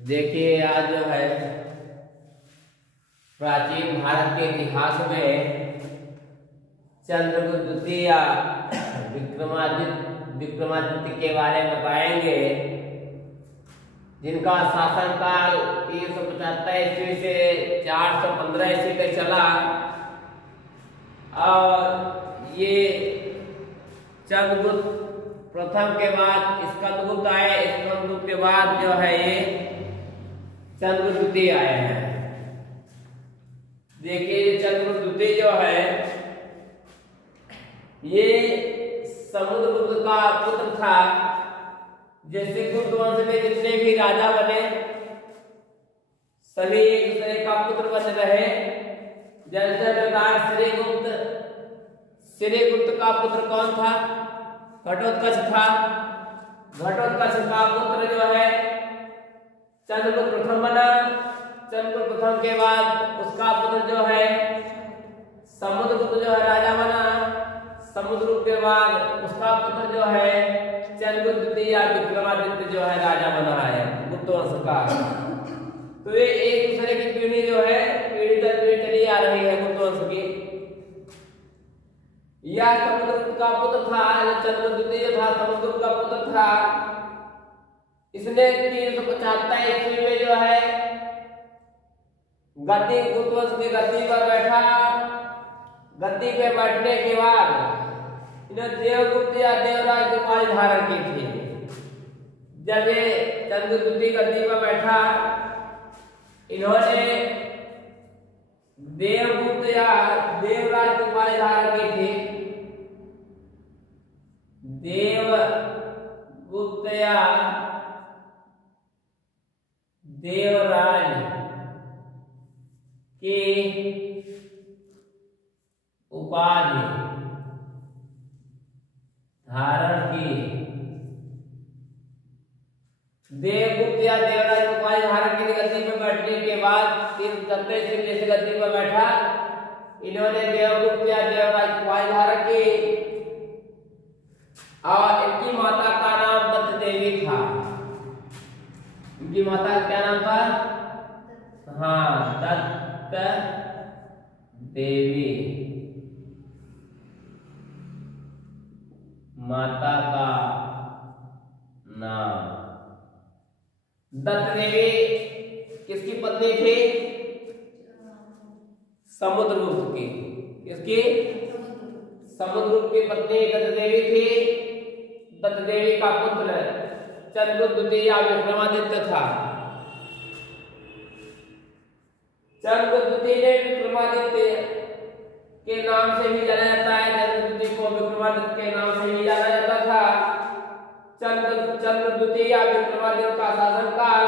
देखिए, आज जो है प्राचीन भारत के इतिहास में चंद्रगुप्त द्वितीय या विक्रमादित्य के बारे में बताएंगे, जिनका शासनकाल 375 ईस्वी से 415 ईस्वी तक चला। और ये चंद्रगुप्त प्रथम के बाद स्कंदगुप्त आए, स्कंदगुप्त के बाद जो है ये चंद्रगुप्त द्वितीय आए हैं। देखिए, चंद्रगुप्त द्वितीय जो है ये समुद्रगुप्त का पुत्र था। जैसे गुप्त वंश में जितने भी राजा बने सभी एक दूसरे का पुत्र बन रहे। जैसे श्रीगुप्त का पुत्र कौन था? घटोत्कच था। घटोत्कच का पुत्र जो है चंद्रगुप्त प्रथम बना। चंद्रगुप्त प्रथम के बाद उसका पुत्र जो है समुद्रगुप्त जो है राजा बना। समुद्रगुप्त के बाद उसका पुत्र जो है चंद्रगुप्त द्वितीय या विक्रमादित्य जो है राजा बना है गुप्त वंश का। तो ये एक दूसरे की पीढ़ी जो है पीढ़ी दर पीढ़ी चली आ रही है गुप्त वंश की। यह समुद्रगुप्त का पुत्र था, चंद्रगुप्त द्वितीय था, समुद्रगुप्त का पुत्र था। इसने 375 ईस्वी में जो है गद्दी गुप्त वंश की गद्दी पर बैठा। गद्दी पे बैठने के बाद इन्हें देवगुप्त या देवराज की उपाधि धारण की थी। जब ये चंद्रगुप्त द्वितीय गद्दी पर बैठा, इन्होंने देवगुप्त या देवराज की उपाधि धारण की थी। देवगुप्त या देवराज की उपाधि धारण की। देवगुप्त या देवराज की उपाधि धारण की गद्दी पर बैठने के बाद 377 ईस्वी जैसे गद्दी पर बैठा, इन्होंने देवगुप्त या देवराज की उपाधि धारण की। और इनकी माता का नाम दत्त देवी था। इनकी माता का क्या नाम था? हाँ, दत्त देवी माता का नाम। दत्त देवी किसकी पत्नी थी? समुद्रगुप्त की। किसकी? समुद्रगुप्त की पत्नी दत्त देवी थी। दत्त देवी का पुत्र चंद्रगुप्त द्वितीय या विक्रमादित्य था। चंद्रगुप्त द्वितीय ने विक्रमादित्य के नाम से भी जाना जाता है। चंद्रगुप्त द्वितीय को विक्रमादित्य के नाम से भी जाना जाता था। चंद्रगुप्त द्वितीय या विक्रमादित्य का शासनकाल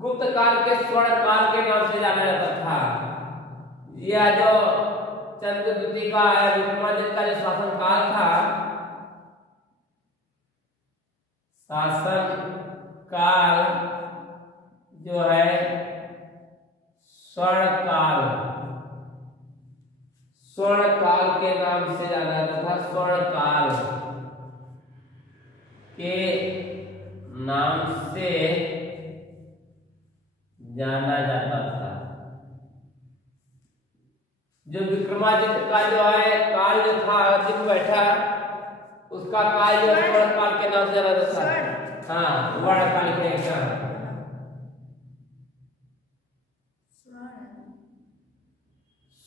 गुप्त काल के स्वर्ण काल के नाम से जाना जाता था। यह जो चंद्रगुप्त द्वितीय का या विक्रमादित्य का जो शासनकाल था, शासन काल जो है स्वर्ण काल के नाम से जाना जाता था। स्वर्ण काल के नाम से जाना जाता था। जो विक्रमादित्य का जो है काल जो था दिन बैठा, उसका काल जो स्वर्ण काल के नाम से जाना जाता था। हाँ, वर्ण काल के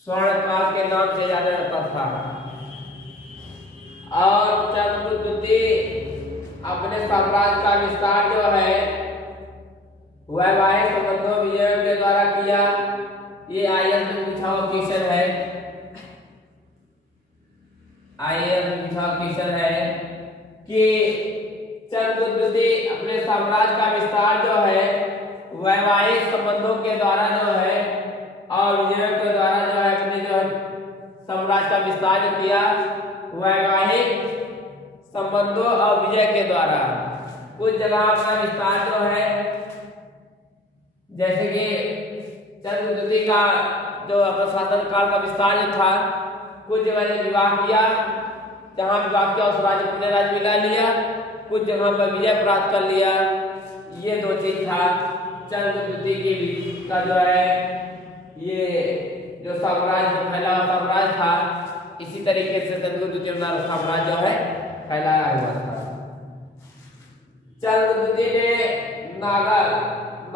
स्वर्ण काल के नाम से जाना जाता था। और चंद्रगुप्त द्वितीय अपने साम्राज्य का विस्तार जो है वैवाहिक संबंधों विजय के द्वारा किया। ये IAS में पूछा हुआ क्वेश्चन है। IAS में पूछा हुआ क्वेश्चन है कि चंद्रगुप्त द्वितीय अपने साम्राज्य का विस्तार जो है वैवाहिक संबंधों के द्वारा जो है और विजय के द्वारा जो है अपने जो साम्राज्य का विस्तार जो किया वैवाहिक संबंधों और विजय के द्वारा। कुछ जगह अपना विस्तार जो है, जैसे कि चंद्रगुप्त द्वितीय का जो अपना शासन काल का विस्तार जो था, कुछ जगह ने विवाह किया, जहां विवाह किया उस राज्य अपने राज्य मिला लिया, कुछ जगह पर विजय प्राप्त कर लिया। ये दो चीज था। चंद्रगुप्त द्वितीय का जो है ये जो साम्राज्य फैला हुआ साम्राज्य था, इसी तरीके से चंद्रगुप्त द्वितीय साम्राज्य जो है फैलाया हुआ था। चंद्रगुप्त द्वितीय ने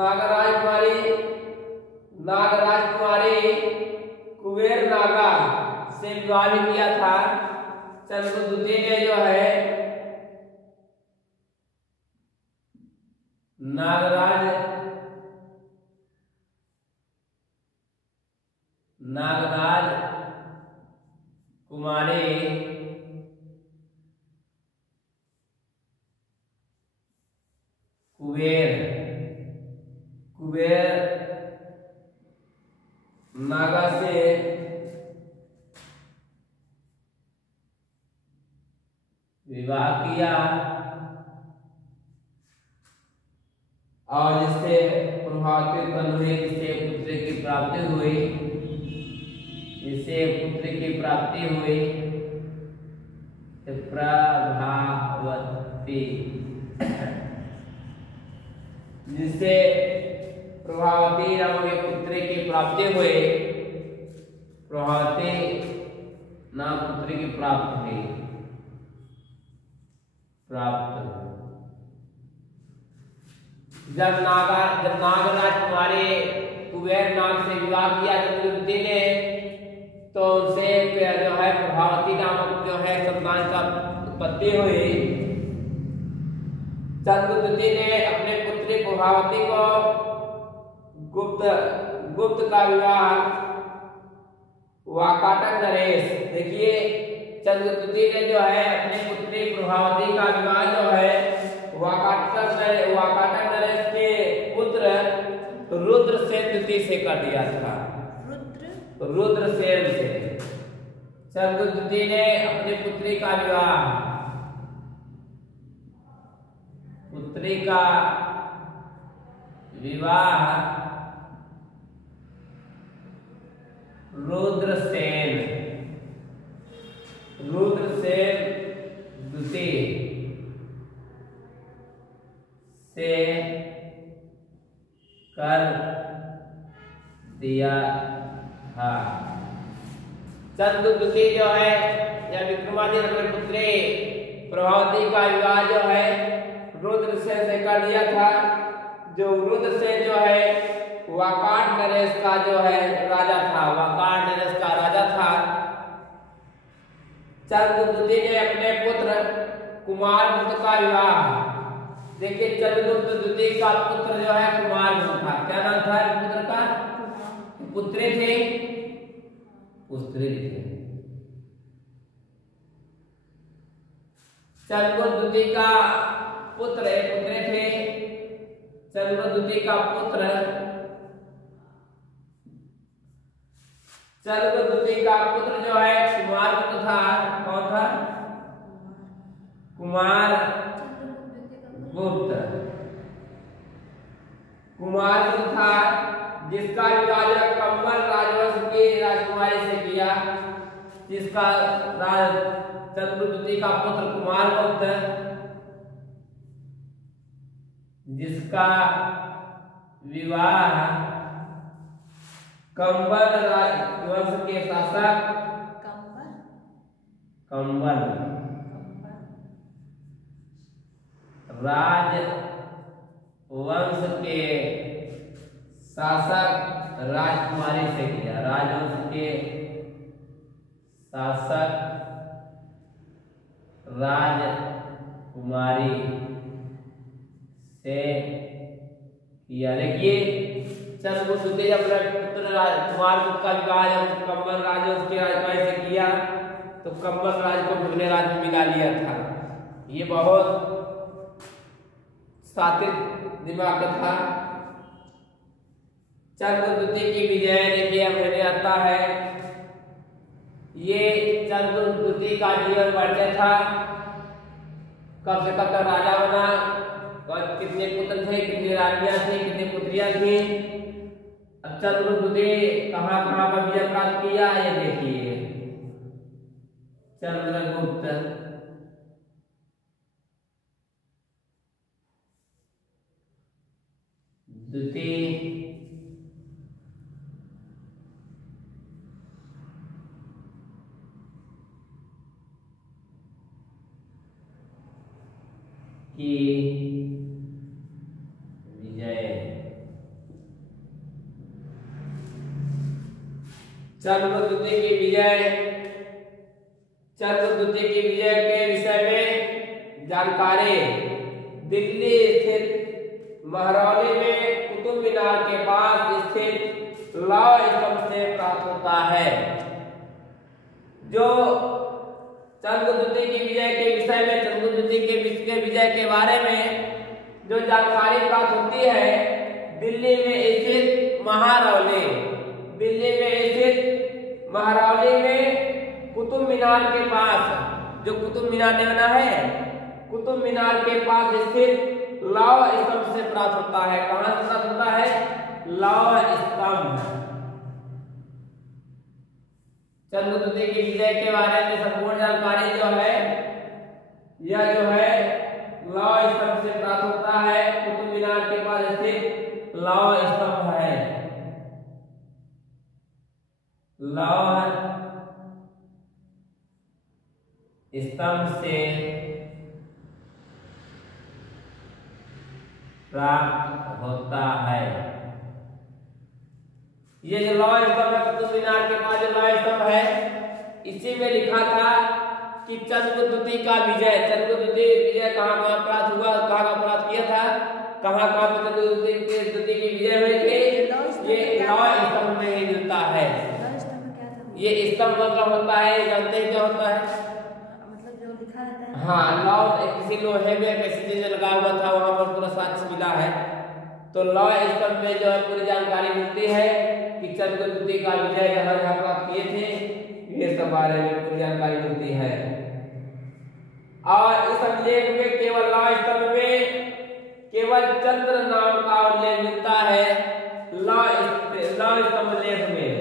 नागराजकुमारी कुबेर नागा से विवाह भी किया था। चंद्रगुप्त द्वितीय ने जो है नागराज कुमारी कुबेर नागा से विवाह किया और जिससे प्रभावित उत्पन्न हुए, जिससे पुत्र की प्राप्ति हुई, प्रभावती, जिससे प्रभावती नाम के पुत्र की प्राप्ति हुई, प्रभावती नाम पुत्र की प्राप्त हुई। जब नागराज कुमारी कुबेर नाग से विवाह किया चंद्रगुप्त ने, तो उनसे जो है प्रभावती नामक जो है संतान का उत्पत्ति हुई। चंद्रगुप्त ने अपने पुत्री प्रभावती को गुप्त का विवाह वाकाटक नरेश, देखिए चंद्रगुप्त ने जो है अपने पुत्री प्रभावती का विवाह जो है वाकाटक नरेश के पुत्र रुद्रसेन द्वितीय से कर दिया था। रुद्रसेन से चंद्रगुप्त ने अपनी पुत्री का विवाह रुद्रसेन द्वितीय से कर दिया था। चंद्रगुप्त जो है या विक्रमादित्य अपने पुत्री प्रभावती का विवाह जो है रुद्रसेन से कर दिया था। जो रुद्रसेन जो है वाकाट नरेश का जो है राजा था, वाकाट नरेश का राजा था। चंद्रगुप्त ने अपने पुत्र कुमारगुप्त का विवाह, देखिए चंद्रगुप्त द्वितीय का पुत्र जो है कुमारगुप्त था। क्या नाम था पुत्र का? पुत्री थे। चंद्रगुप्त द्वितीय का पुत्र थे। चंद्रगुप्त द्वितीय का पुत्र जो है कुमारगुप्त था। कौन था? कुमारगुप्त था, जिसका विवाह कंबल राजवंश की राजकुमारी से किया। जिसका चंद्रगुप्त द्वितीय का पुत्र कुमारगुप्त, जिसका विवाह कंबल राजवंश के शासक राजवंश के शासक राजकुमारी से किया। राजवंश के शासक राजकुमारी से किया। देखिए चंद्रगुप्त द्वितीय अपने पुत्र कुमारगुप्त का विवाह कंबल राजवंश के राजकुमारी से किया, तो कंबल राज को अपने राज में मिला लिया था। ये बहुत सात्विक दिमाग था। चंद्रगुप्त द्वितीय की विजय देखिए मैंने आता है। ये चंद्रगुप्त द्वितीय का जीवन परिचय था। कब से कब तक राजा बना, और कितने पुत्र थे, कितनी रानियां थी, कितनी पुत्रियां थी। अब चंद्रगुप्त द्वितीय कहाँ कहाँ पर विजय प्राप्त किया, ये देखिए। द्वितीय की विजय। चंद्रगुप्त द्वितीय की विजय। चंद्रगुप्त द्वितीय की विजय के विषय में जानकारी दिल्ली स्थित महरौली में कुतुब मीनार के पास स्थित लौह स्तंभ से प्राप्त होता है। जो चंद्रगुप्त द्वितीय की विजय के विषय में, चंद्रगुप्त द्वितीय के विजय के बारे में जो जानकारी प्राप्त होती है, दिल्ली में स्थित महरौली, दिल्ली में स्थित महरौली में कुतुब मीनार के पास, जो कुतुब मीनार ने बना है, कुतुब मीनार के पास स्थित लौह स्तंभ से प्राप्त होता है। कहां से प्राप्त होता है? लौह स्तंभ। चंद्रगुप्त द्वितीय की विजय के बारे में संपूर्ण जानकारी जो है, यह जो है लौह स्तंभ से प्राप्त होता है। कुतुब मीनार के पास स्थित लौह स्तंभ है। लौह स्तंभ से प्राप्त होता है। ये जो लौह स्तंभ है, कुतुब मीनार के पास जो लौह स्तंभ है, इसी में लिखा था कि चंद्रगुप्त द्वितीय का विजय, चंद्रगुप्त द्वितीय विजय कहाँ प्राप्त हुआ, कहाँ प्राप्त किया था, कहाँ पे चंद्रगुप्त द्वितीय की विजय हुई थी? ये लौह स्तंभ में ही मिलता है। ये स्तंभ मतलब होता है, जानते हैं क्या होता है? मतलब जो लिखा रहता है। हाँ, लौह किसी लोहे में किसी चीज लगा हुआ था, वहां पर पूरा साक्ष्य मिला है। तो लौह स्तंभ में जो है पूरी जानकारी मिलती है कि चंद्रगुप्त द्वितीय का विजय जहाँ प्राप्त किए थे, ये सब बारे में पूरी जानकारी मिलती है। और इस अभिलेख में केवल लौह स्तंभ में केवल चंद्र नाम का उल्लेख मिलता है। लौह स्तंभ लेख में,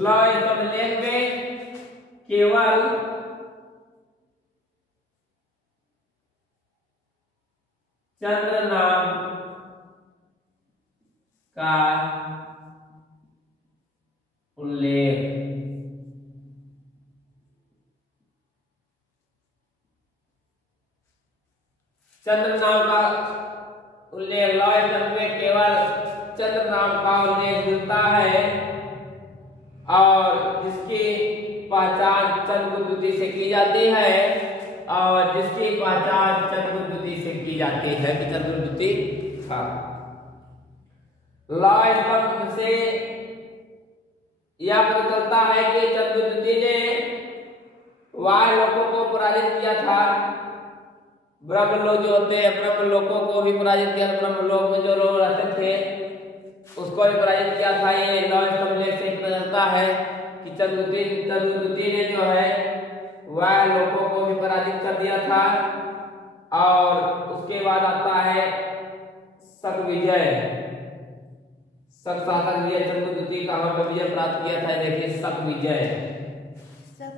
लौह स्तंभ लेख में केवल चंद्र नाम का उल्लेख, चंद्र नाम का उल्लेख, लौह स्तंभ में केवल चंद्र नाम का उल्लेख मिलता है और जिसकी पहचान चंद्रगुप्त द्वितीय से की जाती है, और जिसकी पहचान चंद्रगुप्त द्वितीय से की जाती है कि चंद्रगुप्त द्वितीय था। लौह स्तंभ से यह पता चलता है कि चंद्रगुप्त द्वितीय ने वाह लोगों को पराजित किया था। ब्रह्मलोक जो होते हैं, ब्रह्मलोकों को भी पराजित किया। ब्रह्मलोक में जो लोग रहते थे उसको भी पराजित किया था। ये लौह स्तंभ लेख से पता चलता है कि चंद्रगुप्त द्वितीय ने जो है वह लोगों को भी पराजित कर दिया था। और उसके बाद आता है शक विजय, शक शासक विजय। चंद्रगुप्त द्वितीय कहाँ पर विजय प्राप्त किया था? देखिए, शक विजय, शक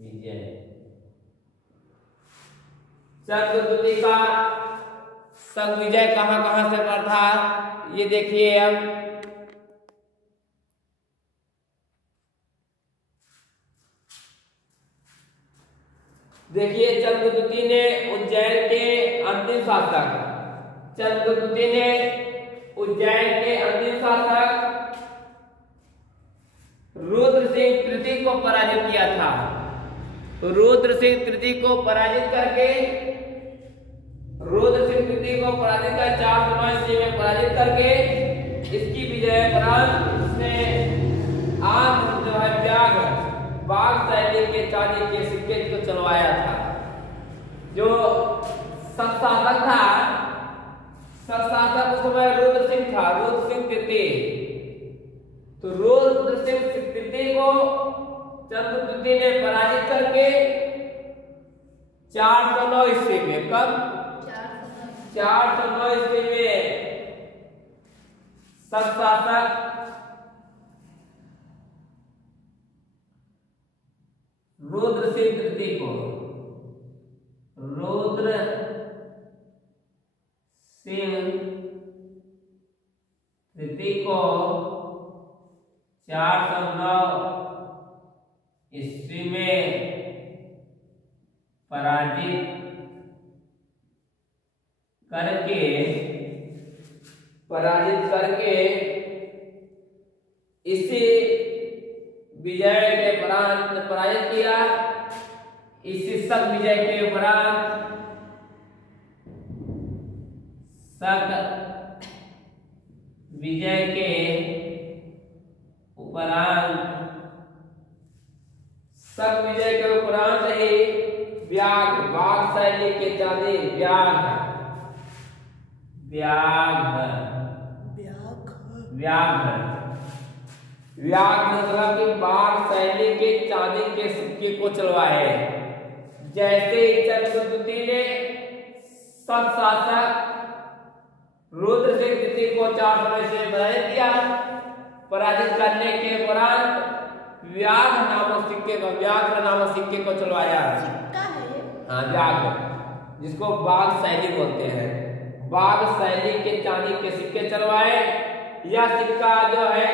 विजय। चंद्रगुप्त द्वितीय का शक विजय कहाँ कहाँ से पर था, ये देखिए। अब देखिए, चंद्रगुप्त द्वितीय ने उज्जैन के अंतिम शासक, चंद्रगुप्त द्वितीय ने उज्जैन के अंतिम शासक रुद्र सिंह तृतीय को पराजित किया था। रुद्र सिंह तृतीय को पराजित करके, रुद्र सिंह तृतीय को पराजित कर 409 ईस्वी में पराजित करके इसकी विजय प्रांत उसने आंध्र जो है बाघ शैली के चांदी के सिक्के को चलवाया था। जो शासक था, शासक उस समय रुद्र सिंह था, रुद्र सिंह तृतीय। तो रुद्र सिंह तृतीय को चंद्रगुप्त द्वितीय ने पराजित करके 409 ईस्वी में, कब? 409 ईस्वी में शासक रुद्र सिंह तृतीय को, रुद्र सिंह तृतीय को 409 ईस्वी में पराजित करके इसी विजय के उपरांत पराजित किया। इसी शक विजय के उपरांत ही व्याघ्र बाघ शैली के चांदी व्याघ्र मतलब कि बाघ शैली के चांदी के सिक्के को चलवाए। जैसे ही चंद्रगुप्त ने सब शासक रुद्र सिंह तृतीय को 400 से पराजित करने के उपरांत व्याघ्र नामक सिक्के को चलवाया। हाँ, व्याघ्र जिसको बाघ शैली बोलते हैं, बाघ शैली के चांदी के सिक्के चलवाए। यह सिक्का जो है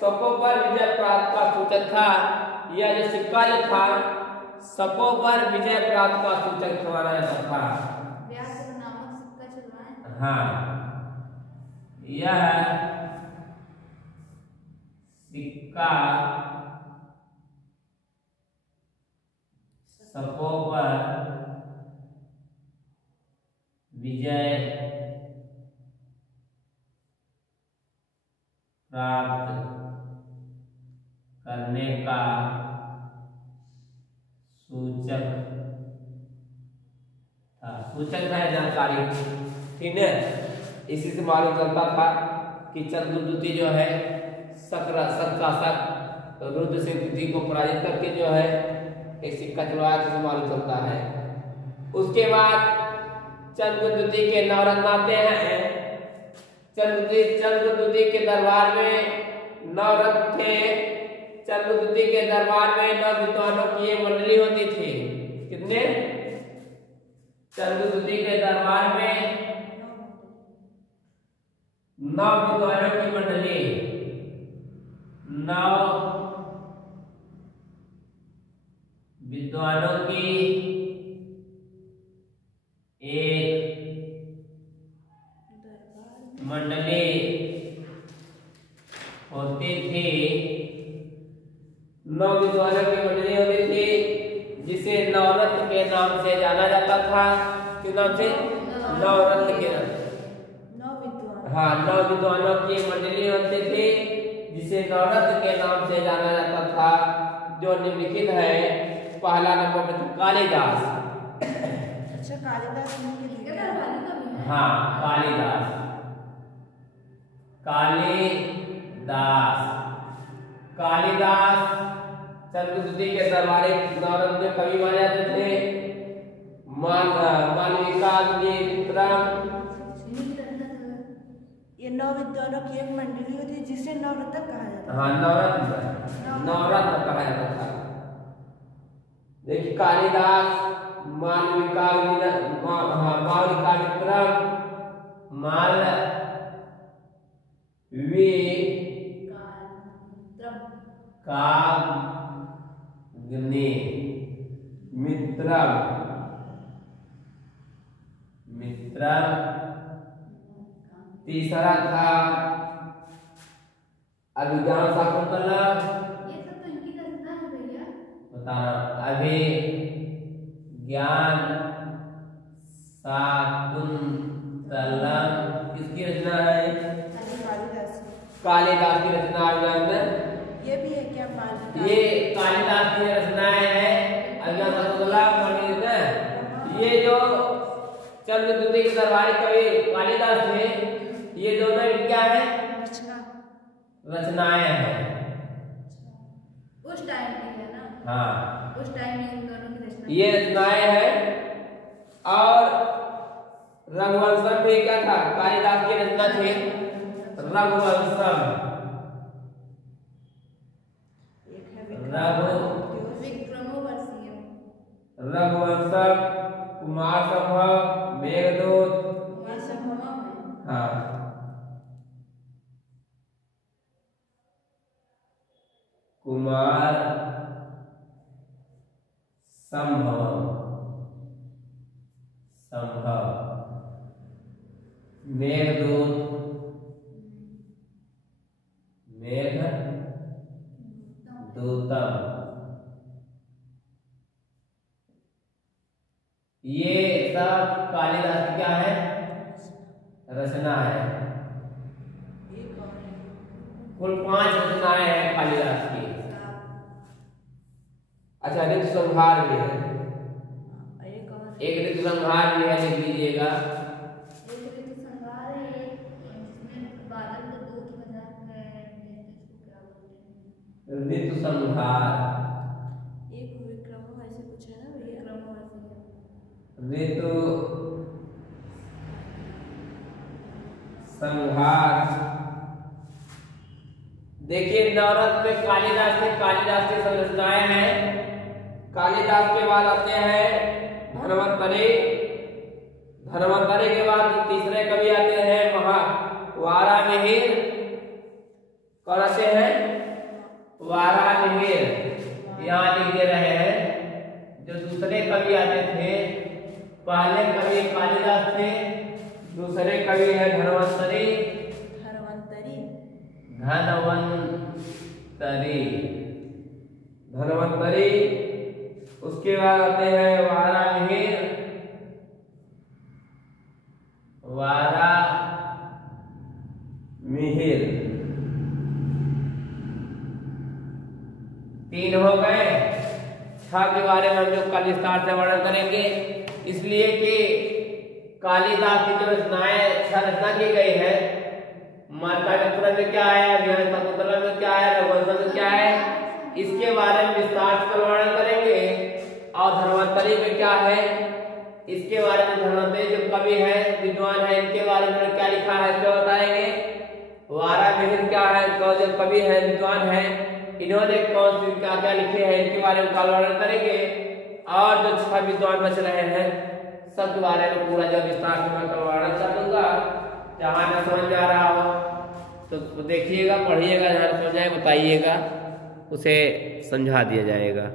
शकों पर विजय प्राप्त का सूचक था। यह जो सिक्का जो था शकों पर विजय प्राप्त का सूचक माना जाता था। व्याघ्र नामक सिक्का चलवाए। हाँ, यह सिक्का शकों पर विजय प्राप्त करने का सूचक है जानकारी। ठीक है, इसी से मालूम चलता था कि चंद्रगुप्त जो है शक रुद्र सिंह तृतीय को पराजित करके जो है एक सिक्का चलवाया, जिससे मालूम चलता है। उसके बाद चंद्रगुप्त के नवरत्न आते हैं। चंद्रगुप्त के दरबार में नवरत्न थे। चंद्रगुप्त के दरबार में 9 विद्वानों की एक मंडली होती थी। कितने? चंद्रगुप्त के दरबार में 9 विद्वानों की मंडली, 9 विद्वानों की एक मंडली होती थी। 9 विद्वानों की मंडली होती थी, जिसे नवरत्न के नाम से जाना जाता था। किस नाम से? नवरत्न के नाम। 9 विद्वान। हाँ, 9 विद्वानों की मंडली होती थी, जिसे नवरत्न के नाम से जाना जाता था। जो निम्नलिखित है। पहला नंबर पर कालिदास। अच्छा, कालिदास हाँ, कालिदास चंद्रगुप्त के दरबारी नवरत्न कवि माने जाते थे। मालविका ये 9 विद्वानों की एक मंडली होती है, जिसे नवरत्न कहा जाता है। हाँ, नवरत्न कहा जाता था। देखिए, कालिदास, मालविका मित्रम। तीसरा था अभिज्ञान शाकुंतलम। ये सब तो इनकी रचना है भैया। बताना। अभिज्ञान शाकुंतलम किसकी रचना है? कालिदास की रचना। अभिज्ञान में ये भी है क्या? ये कालिदास की रचनाएं है। अभिज्ञान शाकुंतलम। ये जो चंद्रगुप्त के दरबारी कवि कालिदास थे, ये दोनों क्या है? रचनाएं हैं। उस टाइम की है ना? हाँ, उस टाइम में इन दोनों की रचना। ये रचनाएं हैं। और रघुवंशम भी क्या था? कालिदास की रचना थी रघुवंशम। दशक, कुमार संभव, मेघदूत। ये संभव है। हाँ, कुमार संभव, मेघदूत, मेघदूतम। ये सब कालिदास की क्या है? रचना है। एक और है। कुल 5 रचनाएं हैं कालिदास की। अच्छा, ऋतु संहार भी है। एक और एक ऋतु संहार भी है, लिख लीजिएगा। एक ऋतु संहार है, जिसमें बादल को दूत बना है, इसको क्या बोलते हैं? ऋतु संहार, एक विक्रम ऐसे कुछ है ना भैया? विक्रम ऐसे है। ऋतु संहार। देखिए, नवरत्न में कालिदास की संरचनाएं हैं। कालिदास के बाद आते हैं धन्वंतरि। धन्वंतरि के बाद तीसरे कवि आते हैं वारामिहिर। कौन आते हैं? वारामिहिर। यहाँ लिख दे रहे हैं। जो दूसरे कवि आते थे, पहले कवि कालिदास थे, दूसरे कवि है धन्वंतरि। धन्वंतरि। उसके बाद आते हैं वारामिहिर। तीन हो गए। 6 के बारे में हम लोग कल विस्तार से वर्णन करेंगे, इसलिए कि कालिदास की जो रचनाएं 6 रचना की गई है, मार्कंडेय में क्या है, विहंगशाकुंतलम में क्या है, रघुवंशम में क्या है, इसके बारे में विस्तार से वर्णन करेंगे। और धन्वंतरि में क्या है, इसके बारे में धन्वंतरि जो कवि है, विद्वान है, इनके बारे में क्या लिखा है इसको बताएंगे। वारामिहिर क्या है, जो कवि है, विद्वान है, इन्होंने कौन सी क्या क्या लिखे हैं, इनके बारे में कल वर्णन करेंगे। और जो 6 विद्वान बच रहे हैं, सब के बारे में पूरा जब विस्तार से मैं कल वर्णन कर दूंगा। जहाँ न समझ में आ रहा हो तो देखिएगा, पढ़िएगा, जहाँ समझ आए बताइएगा, उसे समझा दिया जाएगा।